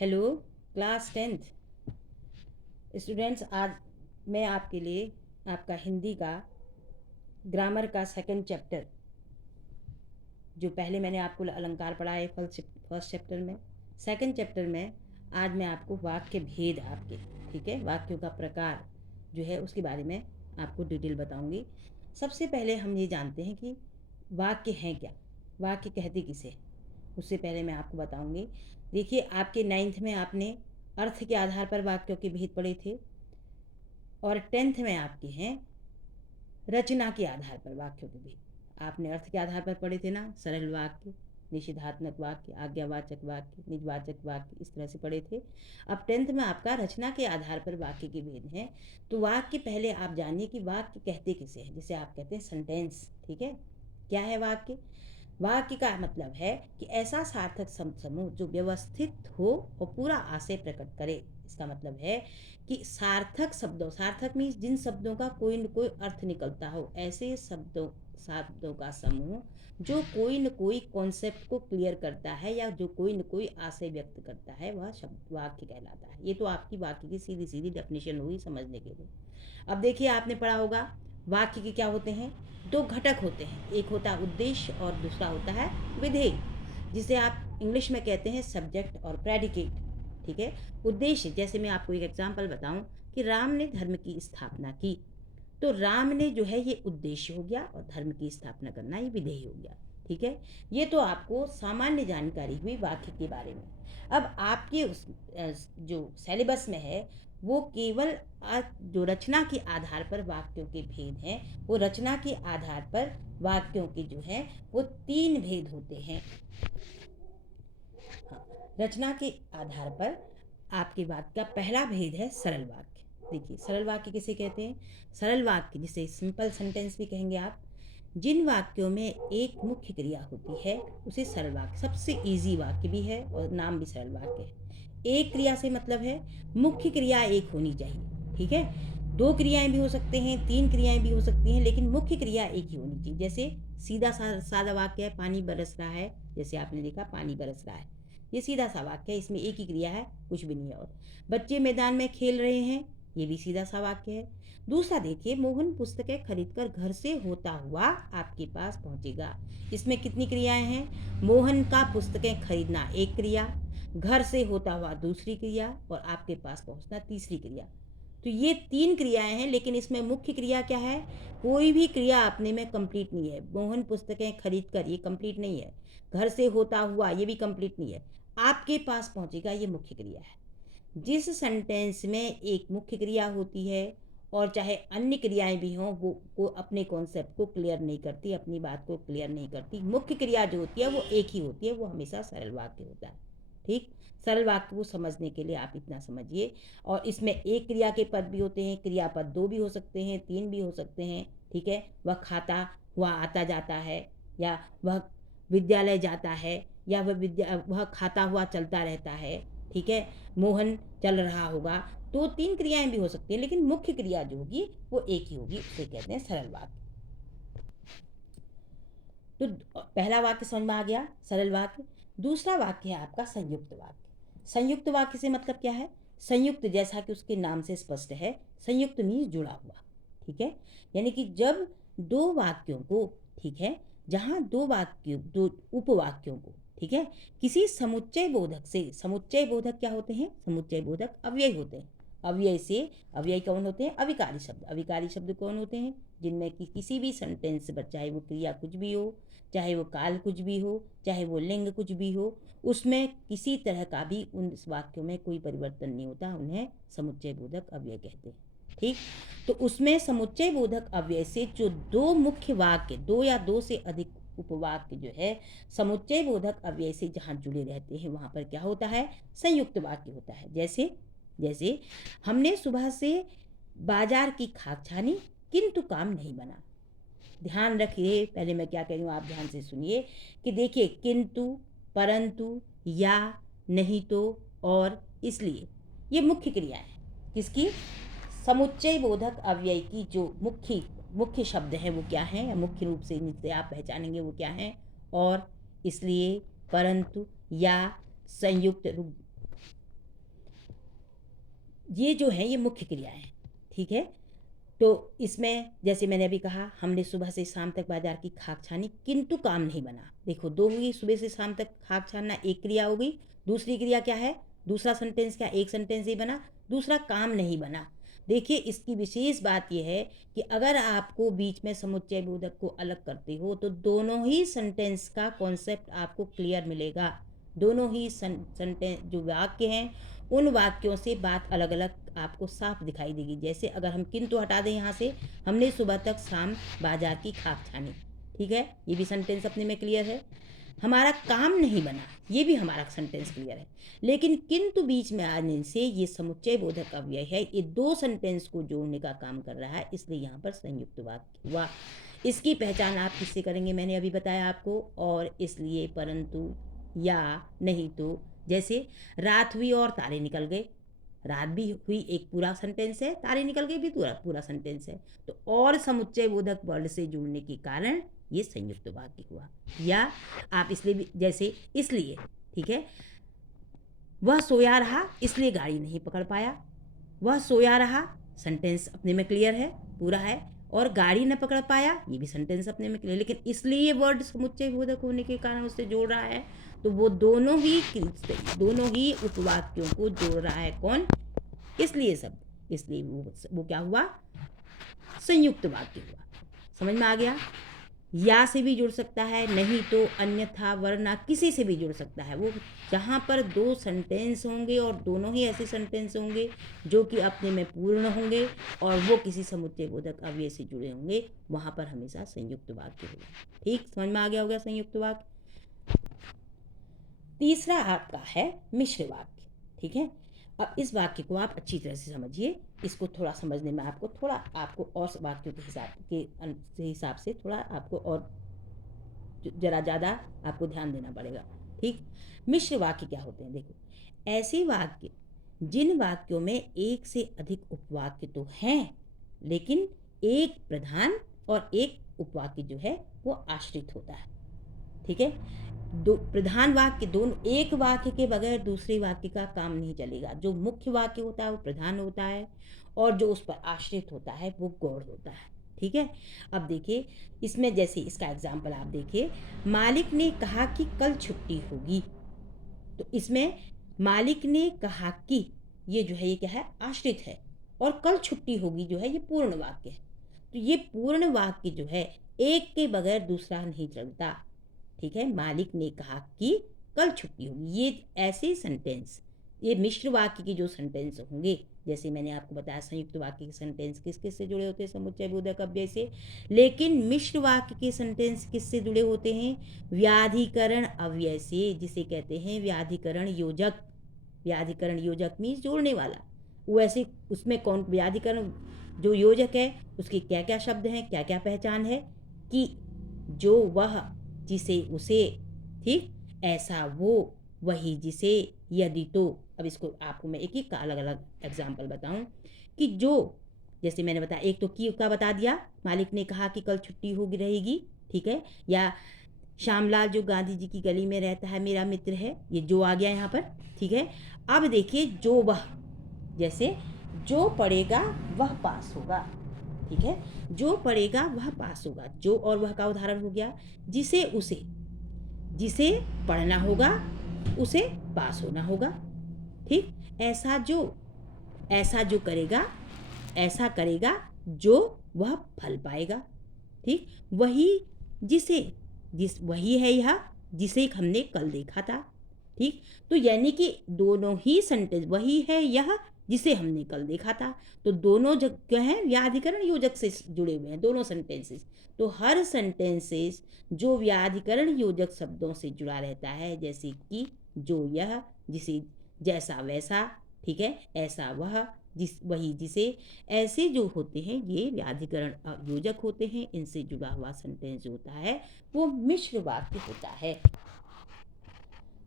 Hello class 10th students. आज मैं आपके लिए आपका हिंदी का ग्रामर का सेकंड चैप्टर, जो पहले मैंने आपको अलंकार पढ़ा है फर्स्ट चैप्टर में, सेकंड चैप्टर में आज मैं आपको वाक्य भेद आपके, ठीक है, वाक्यों का प्रकार जो है उसके बारे में आपको डिटेल बताऊंगी। सबसे पहले हम ये जानते हैं कि वाक्य हैं क्या, वाक्य कहते किसे। उससे पहले मैं आपको बताऊंगी। देखिए, आपके 9th में आपने अर्थ के आधार पर वाक्यों के भेद पढ़े थे, और 10th में आपके हैं रचना के आधार पर वाक्यों के भेद। आपने अर्थ के आधार पर पढ़े थे ना, सरल वाक्य, निषेधात्मक वाक्य, आज्ञावाचक वाक्य, निजवाचक वाक्य, इस तरह से पढ़े थे। अब 10th में आपका रचना के आधार पर वाक्य के भेद हैं। तो वाक्य पहले आप जानिए कि वाक्य कहते किसे हैं, जिसे आप कहते हैं सेंटेंस, ठीक है। क्या है वाक्य? वाक्य का मतलब है कि ऐसा सार्थक समूह जो व्यवस्थित हो और पूरा आशय प्रकट करे। इसका मतलब है कि सार्थक शब्दों, सार्थक मीन्स जिन शब्दों का कोई न कोई अर्थ निकलता हो, ऐसे शब्दों का समूह जो कोई न कोई कॉन्सेप्ट को क्लियर करता है या जो कोई न कोई आशय व्यक्त करता है, वह शब्द वाक्य कहलाता है। ये तो आपकी वाक्य की सीधी सीधी डेफिनेशन हुई समझने के लिए। अब देखिए, आपने पढ़ा होगा वाक्य के क्या होते हैं, दो घटक होते हैं, एक होता है उद्देश्य और दूसरा होता है विधेय, जिसे आप इंग्लिश में कहते हैं सब्जेक्ट और प्रेडिकेट, ठीक है। उद्देश्य, जैसे मैं आपको एक एग्जांपल बताऊं कि राम ने धर्म की स्थापना की, तो राम ने जो है ये उद्देश्य हो गया और धर्म की स्थापना करना ये विधेय हो गया, ठीक है। ये तो आपको सामान्य जानकारी हुई वाक्य के बारे में। अब आपके उस जो सिलेबस में है वो केवल जो रचना के आधार पर वाक्यों के भेद हैं, वो रचना के आधार पर वाक्यों के जो है वो 3 भेद होते हैं। हाँ, रचना के आधार पर आपके वाक्य का पहला भेद है सरल वाक्य। देखिए, सरल वाक्य किसे कहते हैं? सरल वाक्य, जिसे सिंपल सेंटेंस भी कहेंगे आप, जिन वाक्यों में एक मुख्य क्रिया होती है उसे सरल वाक्य, सबसे इजी वाक्य भी है और नाम भी सरल वाक्य है। एक क्रिया से मतलब है मुख्य क्रिया एक होनी चाहिए, ठीक है। 2 क्रियाएं भी हो सकते हैं, 3 क्रियाएं भी हो सकती हैं, लेकिन मुख्य क्रिया एक ही होनी चाहिए। जैसे सीधा सादा वाक्य है, पानी बरस रहा है, जैसे आपने देखा पानी बरस रहा है, ये सीधा सा वाक्य है, इसमें एक ही क्रिया है, कुछ भी नहीं है। और बच्चे मैदान में खेल रहे हैं, ये भी सीधा सा वाक्य है। दूसरा देखिए, मोहन पुस्तकें खरीदकर घर से होता हुआ आपके पास पहुंचेगा, इसमें कितनी क्रियाएं हैं? मोहन का पुस्तकें खरीदना एक क्रिया, घर से होता हुआ दूसरी क्रिया, और आपके पास पहुंचना तीसरी क्रिया। तो ये 3 क्रियाएं हैं, लेकिन इसमें मुख्य क्रिया क्या है? कोई भी क्रिया अपने में कंप्लीट नहीं है। मोहन पुस्तकें खरीद कर, ये कंप्लीट नहीं है। घर से होता हुआ, ये भी कंप्लीट नहीं है। आपके पास पहुंचेगा, ये मुख्य क्रिया है। जिस सेंटेंस में एक मुख्य क्रिया होती है और चाहे अन्य क्रियाएं भी हों, वो अपने कॉन्सेप्ट को क्लियर नहीं करती, अपनी बात को क्लियर नहीं करती। मुख्य क्रिया जो होती है वो एक ही होती है, वो हमेशा सरल वाक्य होता है, ठीक। सरल वाक्य को समझने के लिए आप इतना समझिए। और इसमें एक क्रिया के पद भी होते हैं, क्रियापद 2 भी हो सकते हैं, 3 भी हो सकते हैं, ठीक है। वह खाता हुआ आता जाता है, या वह विद्यालय जाता है, या वह खाता हुआ चलता रहता है, ठीक है। मोहन चल रहा होगा। तो 3 क्रियाएं भी हो सकती हैं, लेकिन मुख्य क्रिया जो होगी वो एक ही होगी, उसे कहते हैं सरल वाक्य। तो पहला वाक्य समझ में आ गया, सरल वाक्य। दूसरा वाक्य है आपका संयुक्त वाक्य। संयुक्त वाक्य से मतलब क्या है? संयुक्त, जैसा कि उसके नाम से स्पष्ट है, संयुक्त मीन्स जुड़ा हुआ, ठीक है। यानी कि जब 2 वाक्यों को, ठीक है, जहां 2 वाक्यों, 2 उपवाक्यों को, ठीक है, किसी समुच्चय बोधक से, समुच्चय बोधक क्या होते हैं? समुच्चय बोधक अव्यय होते हैं। अव्यय से, अव्यय कौन होते हैं? अविकारी शब्द। अविकारी शब्द कौन होते हैं? जिनमें कि किसी भी सेंटेंस पर, चाहे वो क्रिया कुछ भी हो, चाहे वो काल कुछ भी हो, चाहे वो लिंग कुछ भी हो, उसमें किसी तरह का भी उन वाक्यों में कोई परिवर्तन नहीं होता, उन्हें समुच्चय बोधक अव्यय कहते हैं, ठीक। तो उसमें समुच्चय बोधक अव्यय से जो 2 मुख्य वाक्य, 2 या 2 से अधिक उपवाक्य जो है समुच्चय बोधक अव्यय से जहाँ जुड़े रहते हैं, वहाँ पर क्या होता है? संयुक्त वाक्य होता है। जैसे जैसे हमने सुबह से बाजार की खाक छानी, किंतु काम नहीं बना। ध्यान रखिए, पहले मैं क्या कह रही हूँ आप ध्यान से सुनिए कि देखिए, किंतु, परंतु, या, नहीं तो, और, इसलिए, ये मुख्य क्रियाएं हैं किसकी? समुच्चय बोधक अव्यय की। जो मुख्य शब्द है वो क्या है, या मुख्य रूप से जिनसे आप पहचानेंगे वो क्या है? और, इसलिए, परंतु, या, संयुक्त रूप, ये जो है ये मुख्य क्रियाएं हैं, ठीक है। तो इसमें जैसे मैंने अभी कहा, हमने सुबह से शाम तक बाजार की खाक छानी किंतु काम नहीं बना। देखो, दो हुई, सुबह से शाम तक खाक छानना एक क्रिया हो गई। दूसरी क्रिया क्या है, दूसरा सेंटेंस क्या, एक सेंटेंस ही बना, दूसरा काम नहीं बना। देखिए, इसकी विशेष बात यह है कि अगर आपको बीच में समुच्चय बोधक को अलग करते हो तो दोनों ही सेंटेंस का कॉन्सेप्ट आपको क्लियर मिलेगा। दोनों ही सेंटेंस जो वाक्य हैं, उन वाक्यों से बात अलग अलग आपको साफ दिखाई देगी। जैसे अगर हम किंतु हटा दें यहाँ से, हमने सुबह तक शाम बाजार की खाक छानी, ठीक है, ये भी सेंटेंस अपने में क्लियर है। हमारा काम नहीं बना, ये भी हमारा सेंटेंस क्लियर है। लेकिन किंतु बीच में आने से ये समुच्चय बोधक अव्यय है, ये दो सेंटेंस को जोड़ने का काम कर रहा है, इसलिए यहाँ पर संयुक्त वाक्य हुआ। इसकी पहचान आप किससे करेंगे, मैंने अभी बताया आपको, और इसलिए, परंतु, या, नहीं तो। जैसे रात हुई और तारे निकल गए, रात भी हुई एक पूरा सेंटेंस है, तारे निकल गए भी पूरा पूरा सेंटेंस है। तो और समुच्चय बोधक वर्ड से जुड़ने के कारण ये संयुक्त वाक्य हुआ। या आप इसलिए भी, जैसे इसलिए, ठीक है, वह सोया रहा इसलिए गाड़ी नहीं पकड़ पाया। वह सोया रहा सेंटेंस अपने में क्लियर है, पूरा है, और गाड़ी न पकड़ पाया ये भी सेंटेंस अपने में क्लियर। लेकिन इसलिए वर्ड समुच्चय बोधक होने के कारण उससे जोड़ रहा है, तो वो दोनों ही उपवाक्यों को जोड़ रहा है। कौन, इसलिए शब्द, इसलिए वो क्या हुआ, संयुक्त वाक्य हुआ। समझ में आ गया। या से भी जुड़ सकता है, नहीं तो, अन्यथा, वरना, किसी से भी जुड़ सकता है। वो जहाँ पर दो सेंटेंस होंगे और दोनों ही ऐसे सेंटेंस होंगे जो कि अपने में पूर्ण होंगे और वो किसी समुच्चय बोधक अव्यय से जुड़े होंगे, वहाँ पर हमेशा संयुक्त वाक्य होगा। ठीक, समझ में आ गया होगा संयुक्त वाक्य। तीसरा आपका है मिश्र वाक्य, ठीक है। अब इस वाक्य को आप अच्छी तरह से समझिए। इसको थोड़ा समझने में आपको और वाक्यों के हिसाब से थोड़ा आपको और जरा ज़्यादा आपको ध्यान देना पड़ेगा। ठीक, मिश्र वाक्य क्या होते हैं, देखो, ऐसे वाक्य जिन वाक्यों में एक से अधिक उपवाक्य तो हैं, लेकिन एक प्रधान और एक उपवाक्य जो है वो आश्रित होता है। ठीक है, दो प्रधान वाक्य, दोनों, एक वाक्य के बगैर दूसरे वाक्य का काम नहीं चलेगा। जो मुख्य वाक्य होता है वो प्रधान होता है और जो उस पर आश्रित होता है वो गौड़ होता है। ठीक है, अब देखिए इसमें, जैसे इसका एग्जाम्पल आप देखिए, मालिक ने कहा कि कल छुट्टी होगी। तो इसमें मालिक ने कहा कि, ये जो है ये क्या है, आश्रित है, और कल छुट्टी होगी जो है ये पूर्ण वाक्य है। तो ये पूर्ण वाक्य जो है एक के बगैर दूसरा नहीं चलता। ठीक है, मालिक ने कहा कि कल छुट्टी होगी, ये ऐसे सेंटेंस, ये मिश्र वाक्य की जो सेंटेंस होंगे, जैसे मैंने आपको बताया संयुक्त वाक्य के सेंटेंस किस किस से जुड़े होते हैं, समुच्चय बोधक अव्यय से। लेकिन मिश्र वाक्य के सेंटेंस किससे जुड़े होते हैं, व्याधिकरण अव्यय से, जिसे कहते हैं व्याधिकरण योजक। व्याधिकरण योजक मीन्स जोड़ने वाला। वैसे उसमें कौन, व्याधिकरण जो योजक है उसके क्या क्या शब्द हैं, क्या क्या पहचान है, कि जो, वह, जिसे, उसे, ठीक, ऐसा, वो, वही, जिसे, यदि तो। अब इसको आपको मैं एक एक का अलग अलग एग्जाम्पल बताऊं कि जो, जैसे मैंने बताया, एक तो की का बता दिया, मालिक ने कहा कि कल छुट्टी होगी रहेगी, ठीक है, या श्यामलाल जो गांधी जी की गली में रहता है मेरा मित्र है, ये जो आ गया यहाँ पर। ठीक है, अब देखिए जो, वह, जैसे जो पढ़ेगा वह पास होगा। ठीक है, जो पढ़ेगा वह पास होगा, जो और वह का उदाहरण हो गया। जिसे, उसे, जिसे पढ़ना होगा उसे पास होना होगा। ठीक, ऐसा जो करेगा, ऐसा करेगा जो वह फल पाएगा। ठीक, वही, जिसे, वही है यह जिसे हमने कल देखा था। ठीक, तो यानी कि दोनों ही सेंटेंस, वही है यह जिसे हमने कल देखा था, तो दोनों जगह हैं व्याधिकरण योजक से जुड़े हुए हैं दोनों सेंटेंसेस। तो हर सेंटेंसेस जो व्याधिकरण योजक शब्दों से जुड़ा रहता है, जैसे कि जो, यह, जिसे, जैसा, वैसा, ठीक है, ऐसा, वह, वही, जिसे, ऐसे जो होते हैं ये व्याधिकरण योजक होते हैं। इनसे जुड़ा हुआ सेंटेंस जो होता है वो मिश्र वाक्य होता है।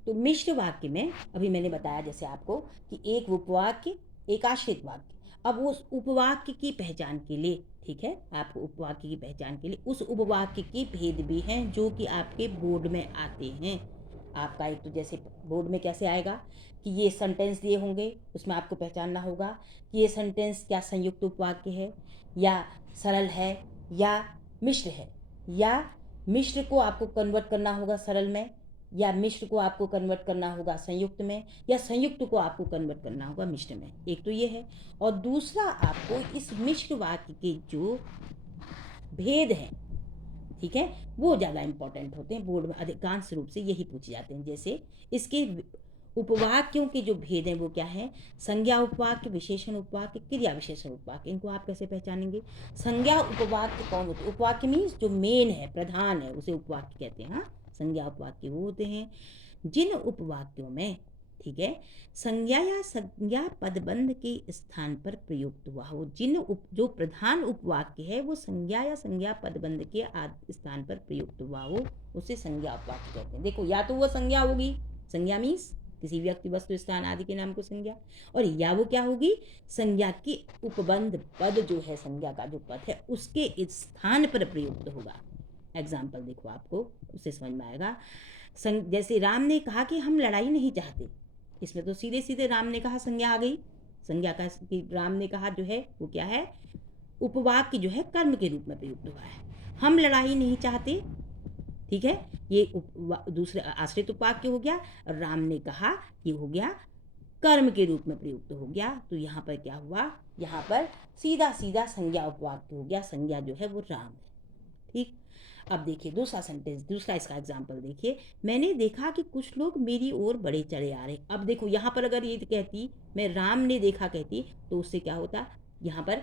तो मिश्र वाक्य में अभी मैंने बताया जैसे आपको कि एक उपवाक्य, एक आश्रित वाक्य। अब उस उपवाक्य की पहचान के लिए, ठीक है, आपको उपवाक्य की पहचान के लिए उस उपवाक्य के भेद भी हैं जो कि आपके बोर्ड में आते हैं। आपका एक तो जैसे बोर्ड में कैसे आएगा कि ये सेंटेंस दिए होंगे, उसमें आपको पहचानना होगा कि ये सेंटेंस क्या संयुक्त उपवाक्य है या सरल है या मिश्र है, या मिश्र को आपको कन्वर्ट करना होगा सरल में, या मिश्र को आपको कन्वर्ट करना होगा संयुक्त में, या संयुक्त को आपको कन्वर्ट करना होगा मिश्र में। एक तो ये है, और दूसरा आपको इस मिश्र वाक्य के जो भेद हैं, ठीक है, वो ज़्यादा इंपॉर्टेंट होते हैं, बोर्ड में अधिकांश रूप से यही पूछे जाते हैं। जैसे इसके उपवाक्यों के जो भेद हैं वो क्या है, संज्ञा उपवाक्य, विशेषण उपवाक्य, क्रिया विशेषण उपवाक्य। इनको आप कैसे पहचानेंगे? संज्ञा उपवाक्य कौन होते हैं? उपवाक्य मीन्स जो मेन है, प्रधान है, उसे उपवाक्य कहते हैं। हाँ, संज्ञा उपवाक्य वो होते हैं जिन उपवाक्यों में, ठीक है, संज्ञा या संज्ञा पदबंध के स्थान पर प्रयुक्त हुआ हो। जो प्रधान उपवाक्य है वो संज्ञा या संज्ञा पदबंध के स्थान पर प्रयुक्त हुआ हो, उसे संज्ञा उपवाक्य कहते हैं। देखो, या तो वो संज्ञा होगी, संज्ञा मीन्स किसी व्यक्ति, वस्तु, स्थान आदि के नाम को संज्ञा, और या वो क्या होगी, संज्ञा की उपबंध पद जो है, संज्ञा का जो पद है उसके स्थान पर प्रयुक्त होगा। एग्जाम्पल देखो, आपको उससे समझ में आएगा। जैसे राम ने कहा कि हम लड़ाई नहीं चाहते, इसमें तो सीधे सीधे राम ने कहा, संज्ञा आ गई। संज्ञा का राम ने कहा जो है वो क्या है, उपवाक्य जो है कर्म के रूप में प्रयुक्त हुआ है। हम लड़ाई नहीं चाहते, ठीक है, ये दूसरे आश्रित उपवाक्य हो गया, और राम ने कहा ये हो गया कर्म के रूप में प्रयुक्त हो गया। तो यहाँ पर क्या हुआ, यहाँ पर सीधा सीधा संज्ञा उपवाक्य हो गया, संज्ञा जो है वो राम है। ठीक, अब देखिए दूसरा सेंटेंस, दूसरा इसका एग्जाम्पल देखिए। मैंने देखा कि कुछ लोग मेरी ओर बढ़े चले आ रहे। अब देखो, यहाँ पर अगर ये कहती मैं राम ने देखा कहती तो उससे क्या होता, यहाँ पर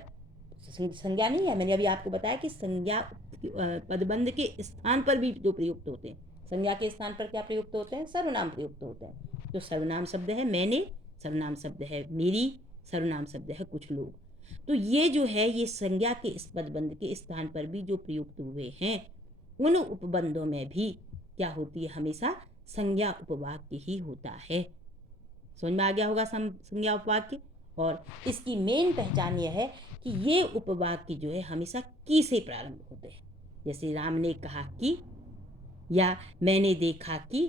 संज्ञा नहीं है। मैंने अभी आपको बताया कि संज्ञा पदबंध के स्थान पर भी जो प्रयुक्त होते हैं, संज्ञा के स्थान पर क्या प्रयुक्त होते हैं, सर्वनाम प्रयुक्त होते हैं। जो सर्वनाम शब्द है मैंने, सर्वनाम शब्द है मेरी, सर्वनाम शब्द है कुछ लोग। तो ये जो है, ये संज्ञा के इस पदबंध के स्थान पर भी जो प्रयुक्त हुए हैं, उन उपबंधों में भी क्या होती है, हमेशा संज्ञा उपवाक्य ही होता है। समझ में आ गया होगा संज्ञा उपवाक्य। और इसकी मेन पहचान यह है कि ये उपवाक्य जो है हमेशा की से प्रारंभ होते हैं। जैसे राम ने कहा कि, या मैंने देखा कि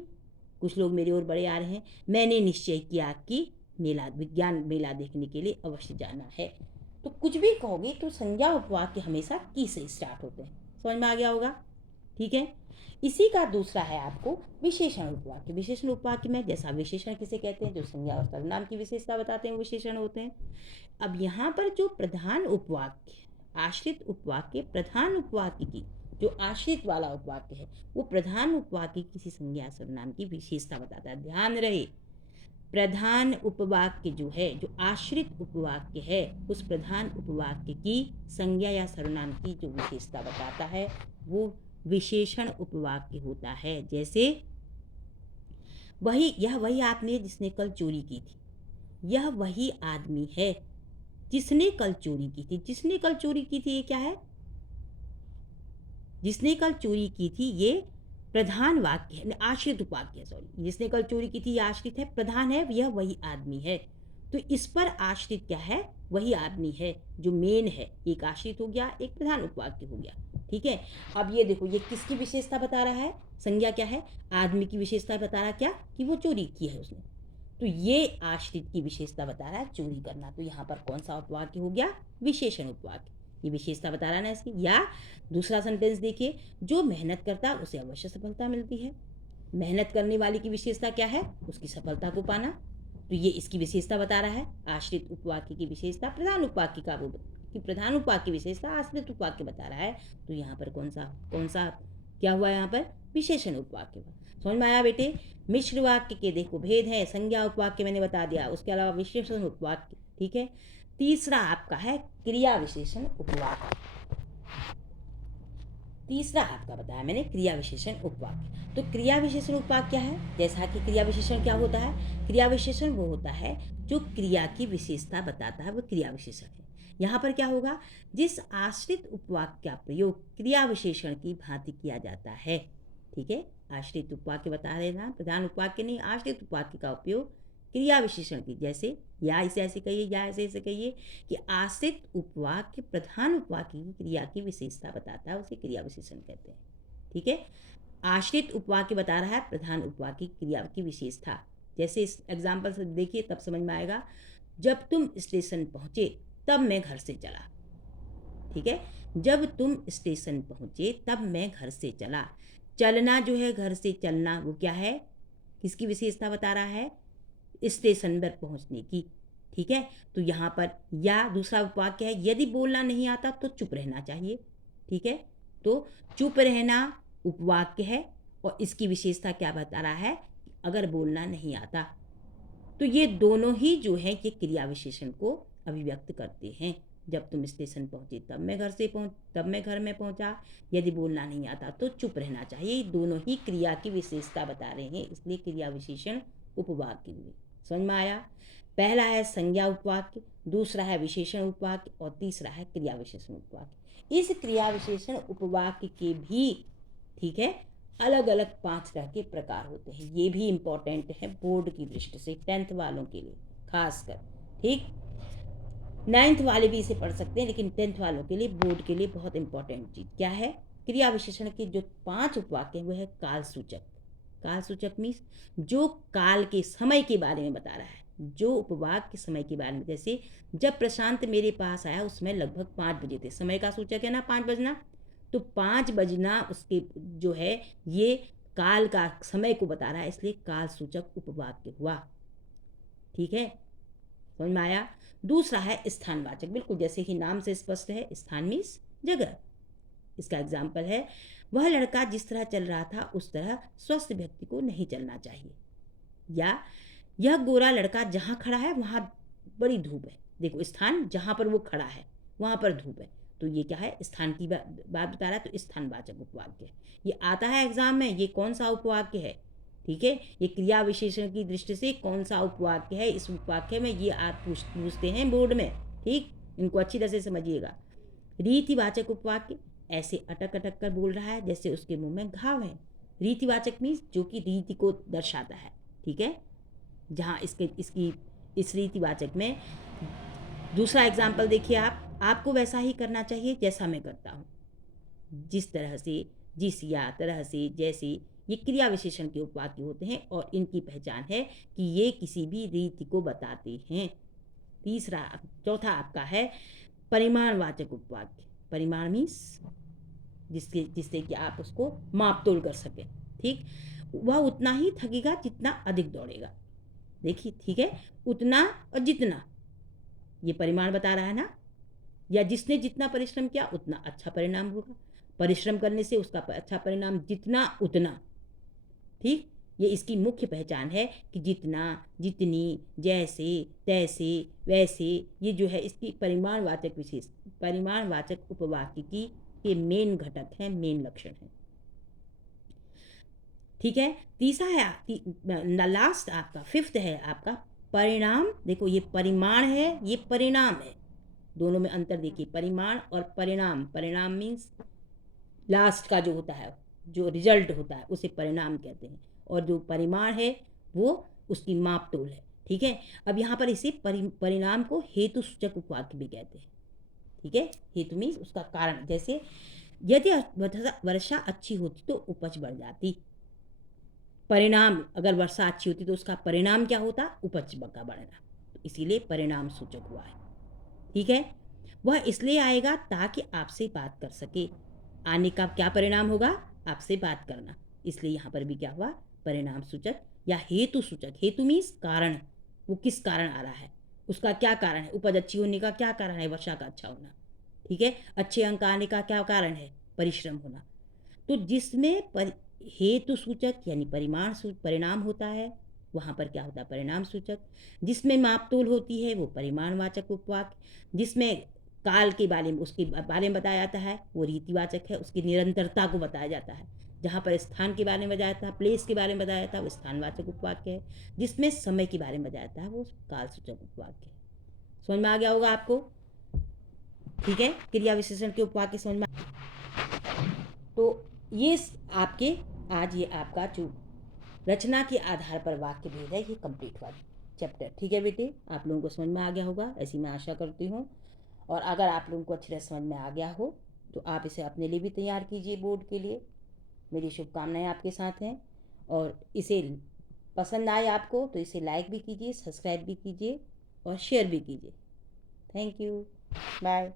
कुछ लोग मेरी ओर बढ़े आ रहे हैं, मैंने निश्चय किया कि मेला, विज्ञान मेला देखने के लिए अवश्य जाना है। तो कुछ भी कहोगे तो संज्ञा उपवाक्य हमेशा की से स्टार्ट होते हैं। समझ में आ गया होगा, ठीक है। इसी का दूसरा है आपको विशेषण उपवाक्य। विशेषण उपवाक्य में, जैसा विशेषण किसे कहते हैं, जो संज्ञा और सर्वनाम की विशेषता बताते हैं, विशेषण होते हैं। अब यहाँ पर जो प्रधान उपवाक्य, आश्रित उपवाक्य, प्रधान उपवाक्य की जो आश्रित वाला उपवाक्य है, वो प्रधान उपवाक्य किसी संज्ञा सर्वनाम की विशेषता बताता है। ध्यान रहे, प्रधान उपवाक्य जो है, जो आश्रित उपवाक्य है, उस प्रधान उपवाक्य की संज्ञा या सर्वनाम की जो विशेषता बताता है वो विशेषण उपवाक्य होता है। जैसे यह वही आदमी है जिसने कल चोरी की थी। यह वही आदमी है जिसने कल चोरी की थी। जिसने कल चोरी की थी, ये क्या है, जिसने कल चोरी की थी, ये प्रधान वाक्य है, आश्रित उपवाक्य, सॉरी, जिसने कल चोरी की थी, ये आश्रित है, प्रधान है, यह वही आदमी है। तो इस पर आश्रित क्या है, वही आदमी है, जो मेन है। एक आश्रित हो गया, एक प्रधान उपवाक्य हो गया, ठीक है। अब ये देखो, ये किसकी विशेषता बता रहा है, संज्ञा क्या है, आदमी की विशेषता बता रहा है, क्या, कि वो चोरी की है उसने। तो ये आश्रित की विशेषता बता रहा है चोरी करना। तो यहाँ पर कौन सा उपवाक्य हो गया, विशेषण उपवाक्य। ये विशेषता बता रहा है ना इसकी। या दूसरा सेंटेंस देखिए, जो मेहनत करता है उसे अवश्य सफलता मिलती है। मेहनत करने वाले की विशेषता क्या है, उसकी सफलता को पाना। तो ये इसकी विशेषता बता रहा है। आश्रित उपवाक्य की विशेषता प्रधान उपवाक्य का, वो कि प्रधान उपवाक्य विशेषता आश्रित उपवाक्य बता रहा है। तो यहाँ पर कौन सा क्या हुआ, यहाँ पर विशेषण उपवाक्य हुआ। समझ में आया बेटे। मिश्र वाक्य के देखो भेद है, संज्ञा उपवाक्य मैंने बता दिया, उसके अलावा विशेषण उपवाक्य, ठीक है। तीसरा आपका है क्रिया विशेषण उपवाक्य। तीसरा आपका बताया मैंने क्रिया विशेषण उपवाक्य। तो क्रिया विशेषण उपवाक्य क्या है, जैसा कि क्रिया विशेषण क्या होता है, क्रिया विशेषण वो होता है जो क्रिया की विशेषता बताता है, वो क्रिया विशेषण है। यहाँ पर क्या होगा, जिस आश्रित उपवाक्य का प्रयोग क्रिया विशेषण की भांति किया जाता है, ठीक है। आश्रित उपवाक्य बता देना, प्रधान उपवाक्य नहीं, आश्रित उपवाक्य का उपयोग क्रिया विशेषण की, जैसे या इसे ऐसे कहिए, या ऐसे ऐसे कहिए, कि आश्रित उपवाक्य प्रधान उपवाक्य की क्रिया की विशेषता बताता है, उसे क्रिया विशेषण कहते हैं, ठीक है। आश्रित उपवाक्य बता रहा है प्रधान उपवाक्य क्रिया की विशेषता। जैसे इस एग्जाम्पल से देखिए तब समझ में आएगा। जब तुम स्टेशन पहुंचे तब मैं घर से चला। ठीक है, जब तुम स्टेशन पहुंचे तब मैं घर से चला। चलना जो है, घर से चलना, वो क्या है, किसकी विशेषता बता रहा है, स्टेशन पर पहुंचने की। ठीक है, तो यहाँ पर या दूसरा वाक्य है, यदि बोलना नहीं आता तो चुप रहना चाहिए। ठीक है, तो चुप रहना उपवाक्य है और इसकी विशेषता क्या बता रहा है, अगर बोलना नहीं आता। तो ये दोनों ही जो है ये क्रिया विशेषण को अभिव्यक्त करते हैं। जब तुम स्टेशन पहुंचे तब मैं घर में पहुंचा, यदि बोलना नहीं आता तो चुप रहना चाहिए। दोनों ही क्रिया की विशेषता बता रहे हैं, इसलिए क्रिया विशेषण उपवाक्य हुए। समझ में आया। पहला है संज्ञा उपवाक्य, दूसरा है विशेषण उपवाक्य और तीसरा है क्रिया विशेषण उपवाक्य। इस क्रिया विशेषण उपवाक्य के भी, ठीक है, अलग अलग 5 तरह के प्रकार होते हैं। ये भी इंपॉर्टेंट है बोर्ड की दृष्टि से, 10th वालों के लिए खासकर। ठीक, 9th वाले भी इसे पढ़ सकते हैं, लेकिन 10th वालों के लिए, बोर्ड के लिए बहुत इंपॉर्टेंट चीज क्या है, क्रिया विशेषण के जो 5 उपवाक्य हैं वो है काल सूचक। काल सूचक मीन्स जो काल के समय के बारे में बता रहा है, जो उपवाक्य समय के बारे में। जैसे जब प्रशांत मेरे पास आया उस समय लगभग 5 बजे थे, समय का सूचक है ना 5 बजना, तो 5 बजना उसके जो है ये काल का समय को बता रहा है, इसलिए काल सूचक उपवाक्य हुआ। ठीक है, समझ में आया। दूसरा है स्थानवाचक, बिल्कुल जैसे कि नाम से स्पष्ट है, स्थान मीन्स जगह। इसका एग्जाम्पल है, वह लड़का जिस तरह चल रहा था उस तरह स्वस्थ व्यक्ति को नहीं चलना चाहिए। या यह गोरा लड़का जहाँ खड़ा है वहाँ बड़ी धूप है। देखो, स्थान जहाँ पर वो खड़ा है वहाँ पर धूप है, तो ये क्या है, स्थान की बात बता रहा है, तो स्थानवाचक उपवाक्य है। ये आता है एग्जाम में, ये कौन सा उपवाक्य है। ठीक है, ये क्रिया विशेषण की दृष्टि से कौन सा उपवाक्य है, इस उपवाक्य में ये आप पूछते हैं बोर्ड में। ठीक, इनको अच्छी तरह से समझिएगा। रीतिवाचक उपवाक्य, ऐसे अटक अटक कर बोल रहा है जैसे उसके मुंह में घाव है। रीतिवाचक मीन्स जो कि रीति को दर्शाता है। ठीक है, जहाँ इस रीतिवाचक में दूसरा एग्जाम्पल देखिए, आपको वैसा ही करना चाहिए जैसा मैं करता हूँ। जिस तरह से, जिस या तरह से, जैसे, ये क्रिया विशेषण के उपवाक्य होते हैं और इनकी पहचान है कि ये किसी भी रीति को बताते हैं। चौथा आपका है परिमाणवाचक उपवाक्य। परिमाण मीन्स जिससे कि आप उसको माप तोल कर सकें। ठीक, वह उतना ही थकेगा जितना अधिक दौड़ेगा। देखिए, ठीक है, उतना और जितना, ये परिमाण बता रहा है ना। या जिसने जितना परिश्रम किया उतना अच्छा परिणाम होगा। परिश्रम करने से उसका अच्छा परिणाम जितना उतना। ठीक, ये इसकी मुख्य पहचान है कि जितना, जितनी, जैसे, तैसे, वैसे, ये जो है इसकी परिमाणवाचक उपवाक्य की के मेन घटक हैं, मेन लक्षण हैं। ठीक है, तीसरा है लास्ट आपका 5th है आपका परिणाम। देखो, ये परिमाण है, ये परिणाम है, दोनों में अंतर देखिए, परिमाण और परिणाम। परिणाम मीन्स लास्ट का जो होता है, जो रिजल्ट होता है उसे परिणाम कहते हैं, और जो परिमाण है वो उसकी माप तोल है। ठीक है, अब यहाँ पर इसे परिणाम को हेतु सूचक उपवाक्य भी कहते हैं। ठीक है, हेतु मीन्स उसका कारण। जैसे यदि वर्षा अच्छी होती तो उपज बढ़ जाती। परिणाम, अगर वर्षा अच्छी होती तो उसका परिणाम क्या होता, उपज का बढ़ना, तो इसीलिए परिणाम सूचक हुआ है। ठीक है, वह इसलिए आएगा ताकि आपसे बात कर सके। आने का क्या परिणाम होगा, आपसे बात करना, इसलिए यहाँ पर भी क्या हुआ, परिणाम सूचक या हेतु सूचक। हेतु मीन्स कारण, वो किस कारण आ रहा है, उसका क्या कारण है, उपज अच्छी होने का क्या कारण है, वर्षा का अच्छा होना। ठीक है, अच्छे अंक आने का क्या कारण है, परिश्रम होना। तो जिसमें हेतु सूचक यानी परिणाम होता है, वहाँ पर क्या होता है, परिणाम सूचक। जिसमें मापतोल होती है वो परिमाणवाचक उपवाक्य। जिसमें काल के बारे में, उसके बारे में बताया जाता है वो रीतिवाचक है, उसकी निरंतरता को बताया जाता है। जहाँ पर स्थान के बारे में बताया जाता है, प्लेस के बारे में बताया जाता है, वो स्थानवाचक उपवाक्य है। जिसमें समय के बारे में बताया जाता है वो काल सूचक उपवाक्य है। समझ में आ गया होगा आपको। ठीक है, क्रिया विशेषण के उपवाक्य समझ में। तो ये आपके आज ये आपका जो रचना के आधार पर वाक्य भेद है, ये कंप्लीट हुआ चैप्टर। ठीक है बेटे, आप लोगों को समझ में आ गया होगा, ऐसी मैं आशा करती हूँ। और अगर आप लोगों को अच्छी तरह समझ में आ गया हो तो आप इसे अपने लिए भी तैयार कीजिए बोर्ड के लिए। मेरी शुभकामनाएं आपके साथ हैं। और इसे पसंद आए आपको तो इसे लाइक भी कीजिए, सब्सक्राइब भी कीजिए और शेयर भी कीजिए। Thank you. बाय।